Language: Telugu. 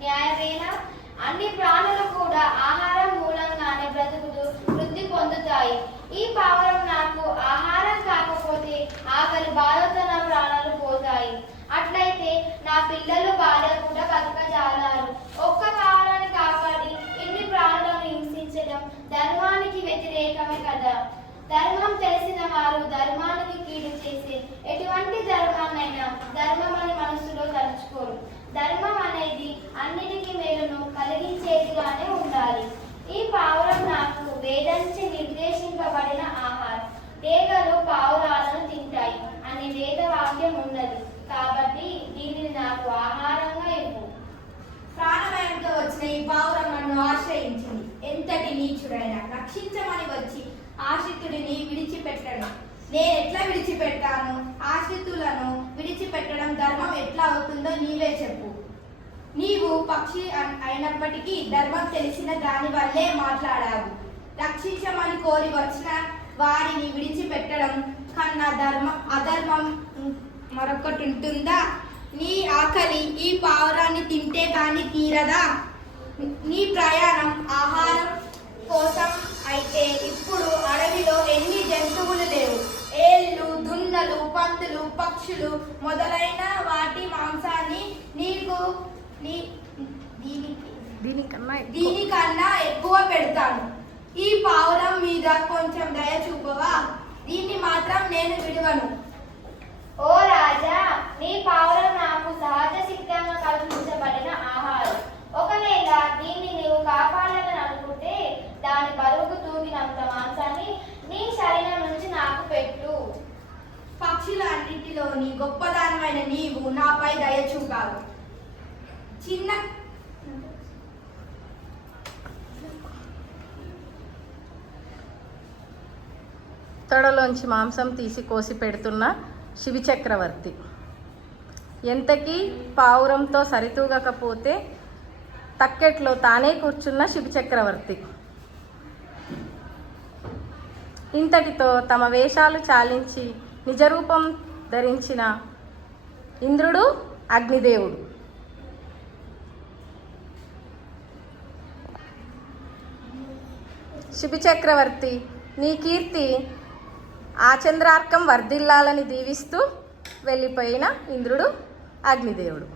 న్యాయమేనా? అన్ని ప్రాణులు కూడా ఆహారం మూలంగానే బ్రతుకుతూ వృద్ధి పొందుతాయి. ఈ పావురం నాకు ఆహారం కాకపోతే ఆకలి బాధతో నా ప్రాణాలు పోతాయి. అట్లయితే నా పిల్లలు భార్య కూడా బతకజాలారు. ఒక్క పావురాన్ని కాపాడి ఇన్ని ప్రాణులను హింసించడం ధర్మానికి వ్యతిరేకమే కదా. ధర్మం తెలిసిన వారు ధర్మానికి కీడు చేసే ఎటువంటి ధర్మాన్నైనా ధర్మమని మనసులో తలుచుకోరు. ధర్మం అనేది అన్నిటికీ మేలును కలిగించేదిగానే ఉండాలి. ఈ పావురం నాకు వేదంచే నిర్దేశింపబడిన ఆహారం. డేగలు పావురాలను తింటాయి అనే వేద వాక్యం ఉన్నది కాబట్టి దీనిని నాకు ఆహారంగా ఇవ్వు. ప్రాణభయంతో వచ్చిన ఈ పావురం నన్ను ఆశ్రయించింది. ఎంతటి నీచుడైనా రక్షించమని వచ్చి ఆశ్రితుడిని విడిచిపెట్టడం నేను ఎట్లా విడిచిపెట్టాను? ఆశ్రితులను విడిచిపెట్టడం ధర్మం ఎట్లా అవుతుందో నీవే చెప్పు. నీవు పక్షి అయినప్పటికీ ధర్మం తెలిసిన దాని వల్లే మాట్లాడావు. రక్షించమని కోరి వచ్చిన వారిని విడిచిపెట్టడం కన్నా అధర్మం మరొకటి ఉంటుందా? నీ ఆకలి ఈ పావురాన్ని తింటే కానీ తీరదా? నీ ప్రయాణం ఆహారం కోసం అయితే ఇప్పుడు అడవిలో ఎన్ని జంతువులు లేవు. ఏళ్ళు, దున్నలు, పందులు, పక్షులు మొదలైన వాటి మాంసాన్ని నీకు దీనికన్నా ఎక్కువ పెడతాను. ఈ పావురం మీద కొంచెం దయ చూపవా? దీన్ని మాత్రం నేను విడవను. ఓ రాజా, నీ పావురం నాకు సహజ సిద్ధంగా కల్పించబడిన ఆహారం. ఒకవేళ దీన్ని నీవు కాపాడాలని అనుకుంటే దాని బరువుకు తూగినంత మాంసాన్ని నీ శరీరం నుంచి నాకు పెట్టు. పక్షుల అన్నింటిలోని గొప్పదానమైన నీవు నాపై దయ చూపావు. చిన్న తొడలోంచి మాంసం తీసి కోసి పెడుతున్న శిబి చక్రవర్తి. ఎంతకీ పావురంతో సరితూగకపోతే తక్కెట్లో తానే కూర్చున్న శిబి చక్రవర్తి. ఇంతటితో తమ వేషాలు చాలించి నిజరూపం ధరించిన ఇంద్రుడు, అగ్నిదేవుడు శిబి చక్రవర్తి నీ కీర్తి ఆచంద్రార్కం వర్ధిల్లాలని దీవిస్తూ వెళ్ళిపోయిన ఇంద్రుడు, అగ్నిదేవుడు.